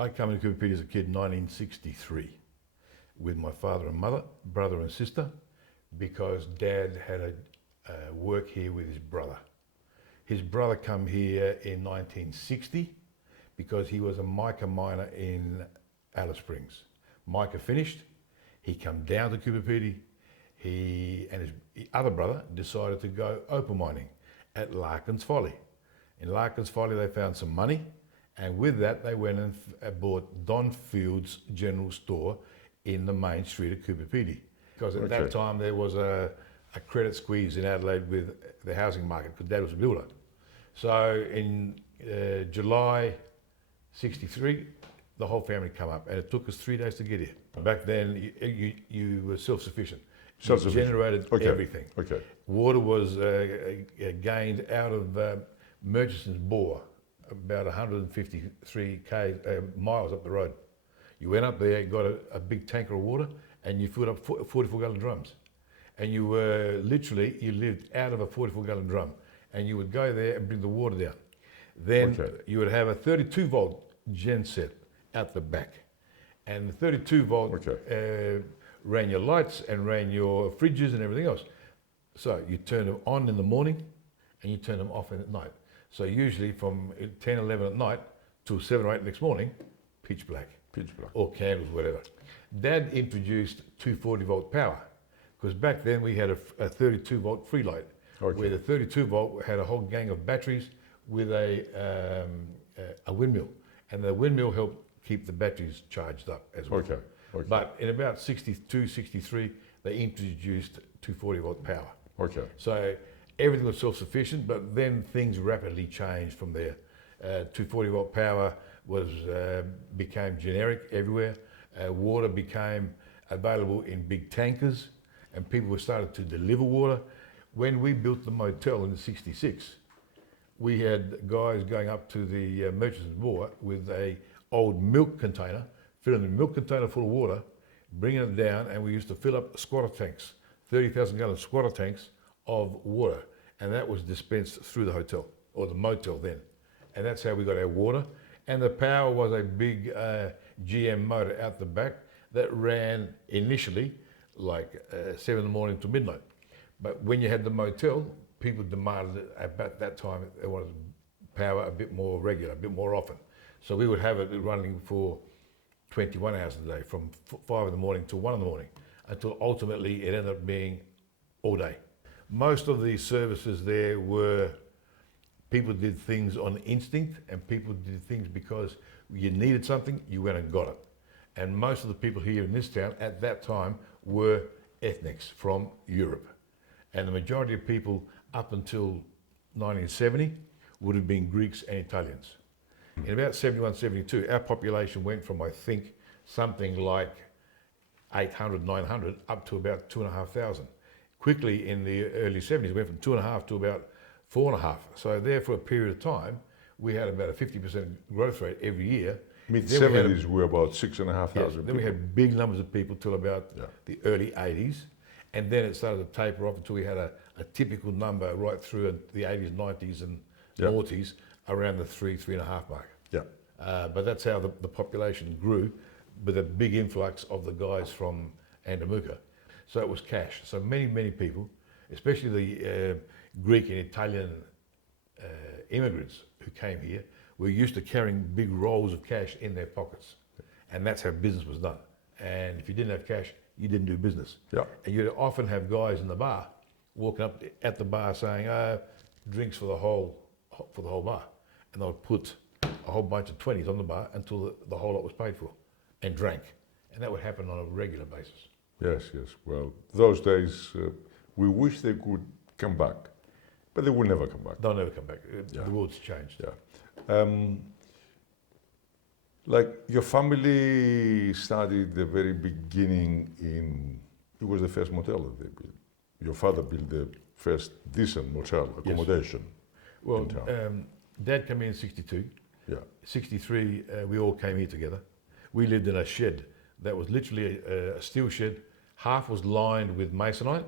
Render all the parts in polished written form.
I came into Coober Pedy as a kid in 1963 with my father and mother, brother and sister, because Dad had a work here with his brother. His brother come here in 1960 because he was a mica miner in Alice Springs. Mica finished, he come down to Coober Pedy. He and his other brother decided to go opal mining at Larkin's Folly. In Larkin's Folly they found some money, and with that they went and bought Don Field's General Store in the main street of Coober Pedy. Because at that time there was a credit squeeze in Adelaide with the housing market, because Dad was a builder. So in July '63, the whole family come up, and it took us 3 days to get here. Back then, you were self-sufficient. You generated everything. Water was gained out of Murchison's bore, about 153 miles up the road. You went up there, got a big tanker of water, and you filled up 44-gallon drums. And you were literally, you lived out of a 44-gallon drum, and you would go there and bring the water down. Then you would have a 32-volt gen set out the back, and the 32-volt ran your lights and ran your fridges and everything else. So you turn them on in the morning, and you turn them off at night. So usually from 10, 11 at night till 7 or 8 next morning, pitch black. Pitch black. Or candles, whatever. Dad introduced 240-volt power, because back then we had a 32-volt free light, where the 32-volt had a whole gang of batteries with a windmill, and the windmill helped keep the batteries charged up as well. But in about 62, 63, they introduced 240-volt power. So everything was self-sufficient, but then things rapidly changed from there. 240-volt power became generic everywhere. Water became available in big tankers, and people were started to deliver water. When we built the motel in '66, we had guys going up to the Murchison's bore with a old milk container, filling the milk container full of water, bringing it down, and we used to fill up squatter tanks, 30,000-gallon squatter tanks of water, and that was dispensed through the hotel, or the motel then. And that's how we got our water. And the power was a big GM motor out the back that ran initially like 7 in the morning to midnight. But when you had the motel, people demanded it about that time, they wanted power a bit more regular, a bit more often. So we would have it running for 21 hours a day, from 5 in the morning to 1 in the morning, until ultimately it ended up being all day. Most of the services there were, people did things on instinct, and people did things because you needed something, you went and got it. And most of the people here in this town at that time were ethnics from Europe. And the majority of people up until 1970 would have been Greeks and Italians. In about 71, 72, our population went from, I think, something like 800, 900 up to about 2,500. Quickly in the early 70s, we went from 2.5 to about 4.5. So there for a period of time, we had about a 50% growth rate every year. Mid-70s, we were about 6,500 people. Then we had big numbers of people till about the early 80s. And then it started to taper off until we had a typical number right through the 80s, 90s and noughties, around the 3.5 mark. But that's how the population grew, with a big influx of the guys from Andamuka. So it was cash. So many people, especially the Greek and Italian immigrants who came here, were used to carrying big rolls of cash in their pockets. And that's how business was done. And if you didn't have cash, you didn't do business. And you'd often have guys in the bar walking up at the bar saying, drinks for the whole bar. And they would put a whole bunch of 20s on the bar until the whole lot was paid for, and drank. And that would happen on a regular basis. Yes. Well, those days, we wish they could come back, but they will never come back. They'll never come back. The world's changed. Like your family started the very beginning it was the first motel that they built. Your father built the first decent motel accommodation. Well, Dad came in '62. 63, we all came here together. We lived in a shed that was literally a steel shed. Half was lined with masonite,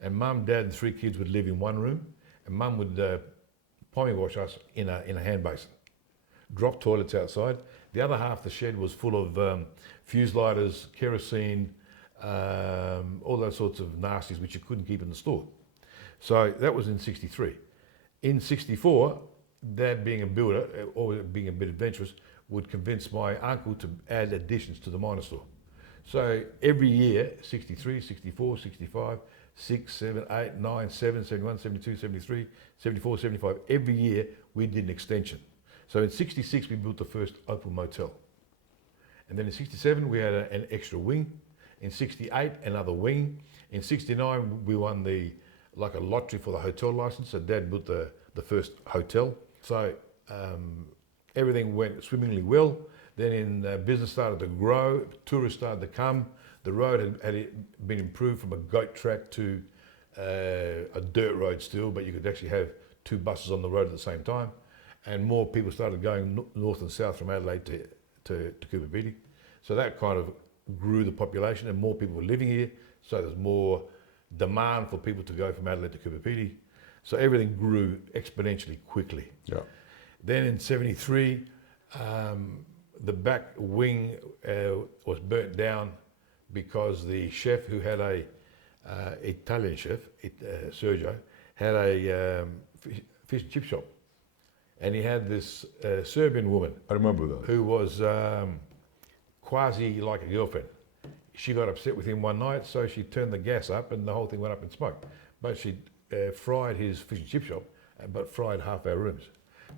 and Mum, Dad, and 3 kids would live in one room, and Mum would pommy wash us in a hand basin. Drop toilets outside. The other half of the shed was full of fuse lighters, kerosene, all those sorts of nasties which you couldn't keep in the store. So that was in 63. In 64, Dad, being a builder, always being a bit adventurous, would convince my uncle to add additions to the minor store. So every year, 63, 64, 65, 6, 7, 8, 9, 7, 71, 72, 73, 74, 75, every year we did an extension. So in 66 we built the first open motel. And then in 67 we had an extra wing. In 68 another wing. In 69 we won like a lottery for the hotel license, so Dad built the first hotel. So everything went swimmingly well. Then business started to grow, tourists started to come. The road had been improved from a goat track to a dirt road still, but you could actually have two buses on the road at the same time. And more people started going north and south from Adelaide to Coober, Pedy. So that kind of grew the population, and more people were living here. So there's more demand for people to go from Adelaide to Coober, Pedy. So everything grew exponentially quickly. Yeah. Then in 73, the back wing was burnt down because the chef who had Italian chef, Sergio, had a fish and chip shop. And he had this Serbian woman. I remember that. Who was quasi like a girlfriend. She got upset with him one night, so she turned the gas up and the whole thing went up in smoke. But she fried his fish and chip shop, but fried half our rooms.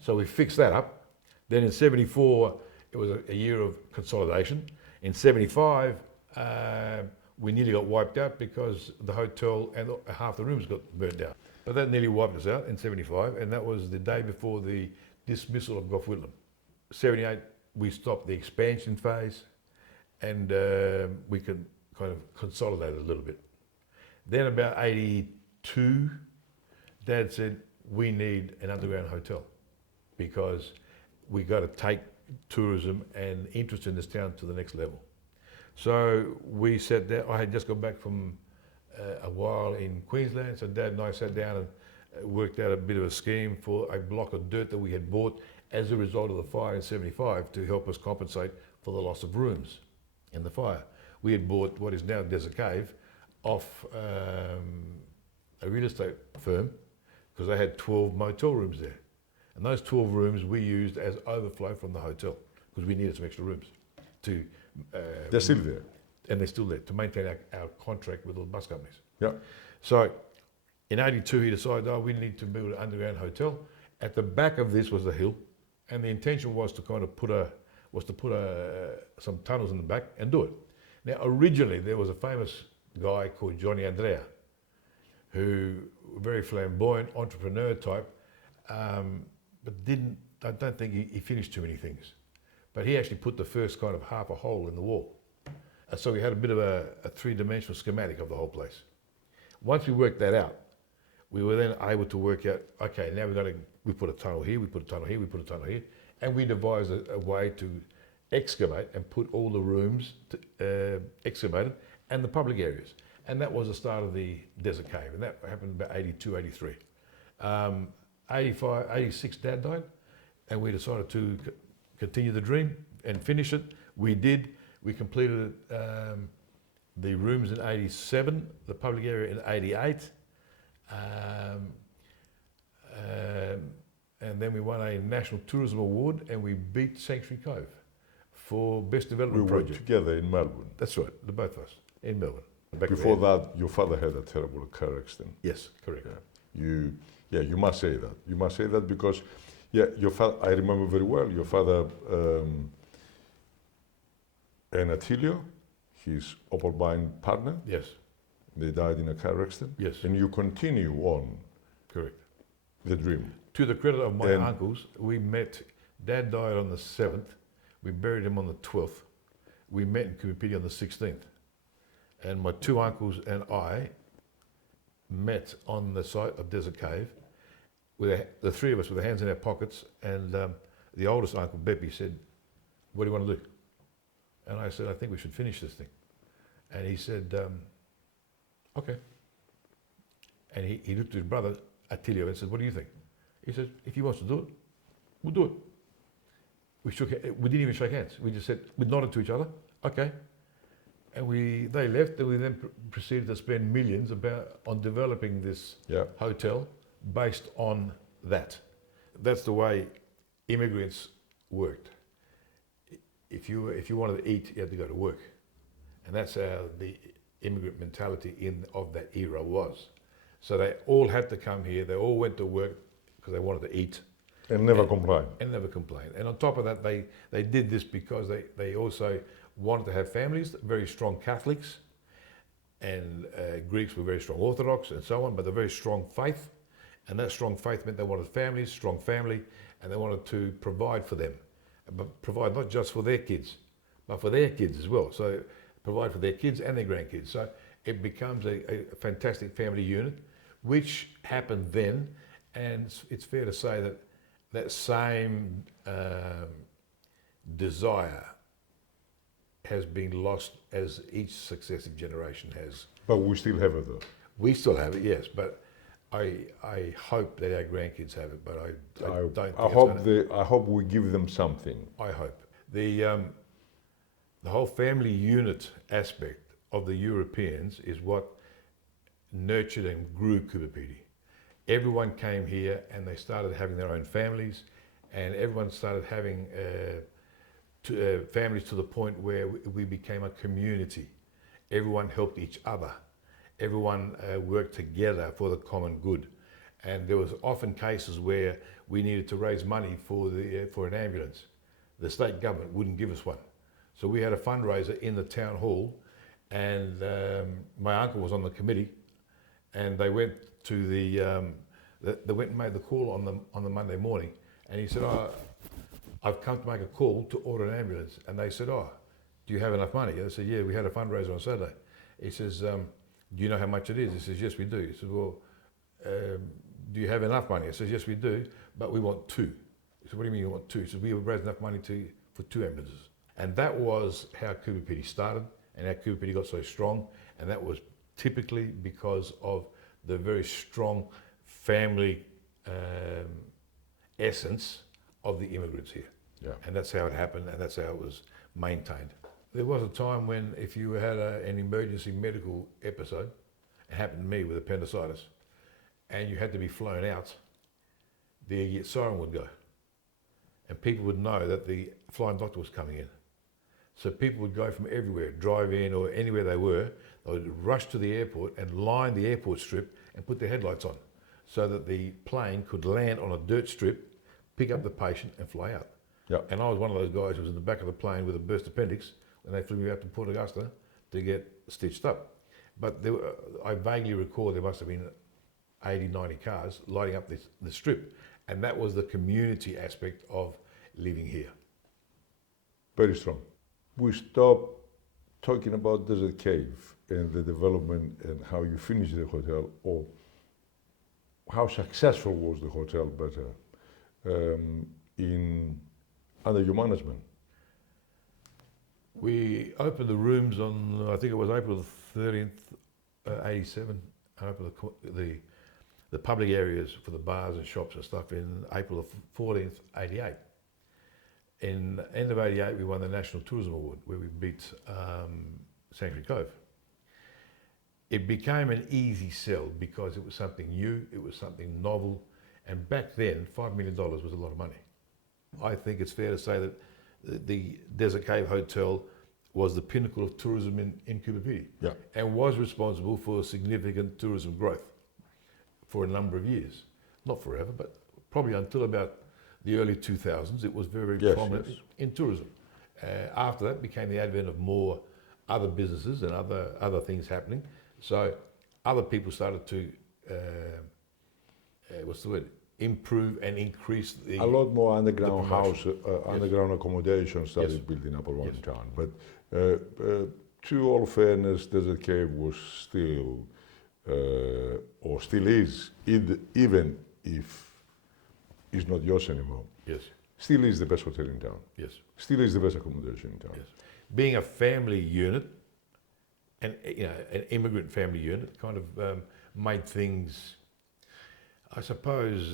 So we fixed that up. Then in 74, it was a year of consolidation. In 75, we nearly got wiped out because the hotel and half the rooms got burnt down. But that nearly wiped us out in 75, and that was the day before the dismissal of Gough Whitlam. 78, we stopped the expansion phase, and we could kind of consolidate a little bit. Then about 82, Dad said, we need an underground hotel because we got to take tourism and interest in this town to the next level. So we sat down. I had just got back from a while in Queensland, so Dad and I sat down and worked out a bit of a scheme for a block of dirt that we had bought as a result of the fire in 75 to help us compensate for the loss of rooms in the fire. We had bought what is now Desert Cave off a real estate firm because they had 12 motel rooms there. And those 12 rooms we used as overflow from the hotel because we needed some extra rooms to... They're still there. And they're still there to maintain our contract with the bus companies. Yeah. So in 82 he decided, we need to build an underground hotel. At the back of this was the hill, and the intention was to kind of put some tunnels in the back and do it. Now originally there was a famous guy called Johnny Andrea, who very flamboyant entrepreneur type, but I don't think he finished too many things. But he actually put the first kind of half a hole in the wall. So we had a bit of a three-dimensional schematic of the whole place. Once we worked that out, we were then able to work out, okay, now we put a tunnel here, we put a tunnel here, we put a tunnel here, and we devised a way to excavate and put all the rooms excavated and the public areas. And that was the start of the Desert Cave, and that happened about 82, 83. 85, 86, Dad died, and we decided to continue the dream and finish it. We did. We completed the rooms in 87, the public area in 88, and then we won a National Tourism Award, and we beat Sanctuary Cove for Best Development Project. We worked together in Melbourne. That's right, the both of us, in Melbourne. Before that, your father had a terrible car accident. Yes, correct. Yeah. You must say that. You must say that because, your father, I remember very well, your father and Attilio, his Opalbine partner. Yes. They died in a car accident. Yes. And you continue on. Correct. The dream. To the credit of my uncles, we met, Dad died on the 7th, we buried him on the 12th, we met in Coober, Pedy on the 16th. And my two uncles and I met on the site of Desert Cave, with the three of us with our hands in our pockets, and the oldest uncle, Beppy, said, what do you want to do? And I said, I think we should finish this thing. And he said, okay. And he looked at his brother, Attilio, and said, what do you think? He said, if he wants to do it, we'll do it. We didn't even shake hands. We just said, we nodded to each other, okay. And they left, and we then proceeded to spend millions on developing this hotel based on that. That's the way immigrants worked. If you wanted to eat, you had to go to work. And that's how the immigrant mentality of that era was. So they all had to come here, they all went to work because they wanted to eat. And never complain. And never complain. And on top of that, they did this because they also wanted to have families, very strong Catholics, and Greeks were very strong Orthodox and so on, but a very strong faith. And that strong faith meant they wanted families, strong family, and they wanted to provide for them. But provide not just for their kids, but for their kids as well. So provide for their kids and their grandkids. So it becomes a fantastic family unit, which happened then. And it's fair to say that that same desire has been lost as each successive generation has. But we still have it though. We still have it, yes, but I hope that our grandkids have it, but I don't think I hope we give them something. I hope. The whole family unit aspect of the Europeans is what nurtured and grew Coober Pedy. Everyone came here and they started having their own families, and everyone started having families to the point where we became a community. Everyone helped each other. Everyone worked together for the common good. And there was often cases where we needed to raise money for an ambulance. The state government wouldn't give us one. So we had a fundraiser in the town hall, and my uncle was on the committee, and they went to they went and made the call on the Monday morning, and he said, "Oh, I've come to make a call to order an ambulance." And they said, "Oh, do you have enough money?" I said, "Yeah, we had a fundraiser on Saturday." He says, "Do you know how much it is?" He says, "Yes, we do." He said, "Well, do you have enough money?" I says, "Yes, we do, but we want two." He said, "What do you mean you want two?" He said, "We have raised enough money for two ambulances." And that was how Coober Pedy started, and how Coober Pedy got so strong, and that was typically because of the very strong family essence of the immigrants here. Yeah. And that's how it happened, and that's how it was maintained. There was a time when if you had an emergency medical episode, it happened to me with appendicitis, and you had to be flown out, the siren would go. And people would know that the flying doctor was coming in. So people would go from everywhere, drive in or anywhere they were, they would rush to the airport and line the airport strip and put their headlights on so that the plane could land on a dirt strip, pick up the patient and fly out. Yeah. And I was one of those guys who was in the back of the plane with a burst appendix when they flew me out to Port Augusta to get stitched up. But I vaguely recall there must have been 80, 90 cars lighting up the strip. And that was the community aspect of living here. Very strong. We stopped talking about Desert Cave and the development and how you finished the hotel, or how successful was the hotel better under your management. We opened the rooms on, I think it was April the 13th, 87. I opened the public areas for the bars and shops and stuff in April the 14th, 88. In the end of 88, we won the National Tourism Award, where we beat Sanctuary Cove. It became an easy sell because it was something new, it was something novel, and back then, $5 million was a lot of money. I think it's fair to say that the Desert Cave Hotel was the pinnacle of tourism in Coober Pedy, Yeah. and was responsible for significant tourism growth for a number of years. Not forever, but probably until about the early 2000s, it was very prominent in tourism. After that became the advent of more other businesses and other things happening. So other people started to, improve and increase the... A lot more underground underground accommodation started building up around town. But to all fairness, Desert Cave was still, or still is, even if it's not yours anymore. Yes. Still is the best hotel in town. Yes. Still is the best accommodation in town. Yes. Being a family unit, and an immigrant family unit, kind of made things, I suppose,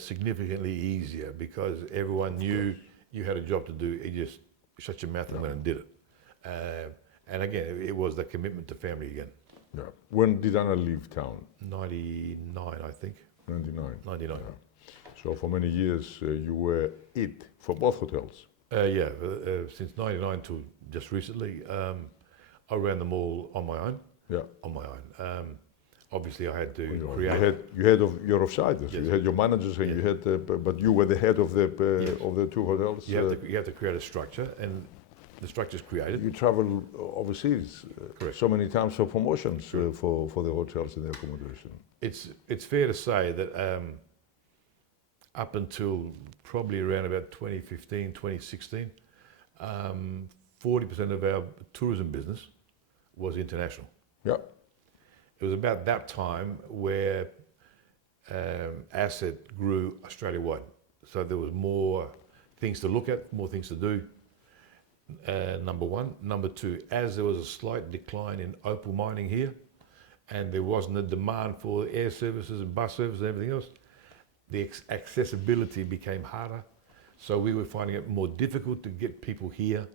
significantly easier because everyone knew you had a job to do, you just shut your mouth and went and did it. And again, it was the commitment to family again. Yeah. When did Anna leave town? 99, I think. 99. 99. Yeah. So for many years you were it for both hotels. Since 99 to just recently, I ran them all on my own. Yeah. On my own. Obviously, I had to You create. had your offsiders. Yes. You had your managers, and Yes. you had, but you were the head of the Yes. of the two hotels. You have to create a structure, and the structure's created. You travel overseas Correct. so many times for promotions for the hotels and the accommodation. It's fair to say that up until probably around about 2015, 2016, 40% of our tourism business was international. Yeah. It was about that time where asset grew Australia-wide. So there was more things to look at, more things to do, number one. Number two, as there was a slight decline in opal mining here, and there wasn't a demand for air services and bus services and everything else, the accessibility became harder. So we were finding it more difficult to get people here.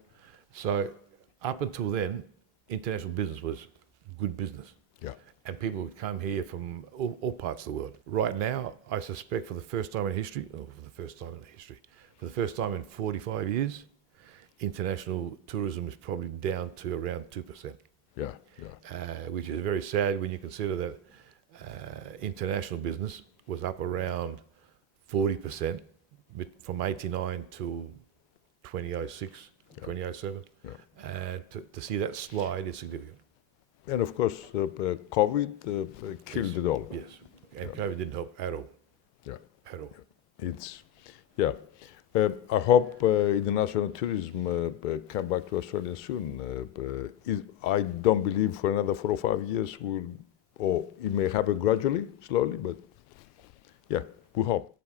So up until then, international business was good business. Yeah. And people would come here from all parts of the world. Right now, I suspect for the first time in history, for the first time in 45 years, international tourism is probably down to around 2%. Yeah. Which is very sad when you consider that international business was up around 40% from 89 to 2006, 2007. Yeah. To see that slide is significant. And of course, COVID killed it all. Yes, and COVID didn't help at all. Yeah. At all. It's, yeah. I hope international tourism come back to Australia soon. I don't believe for another 4 or 5 years or it may happen gradually, slowly, but yeah, we hope.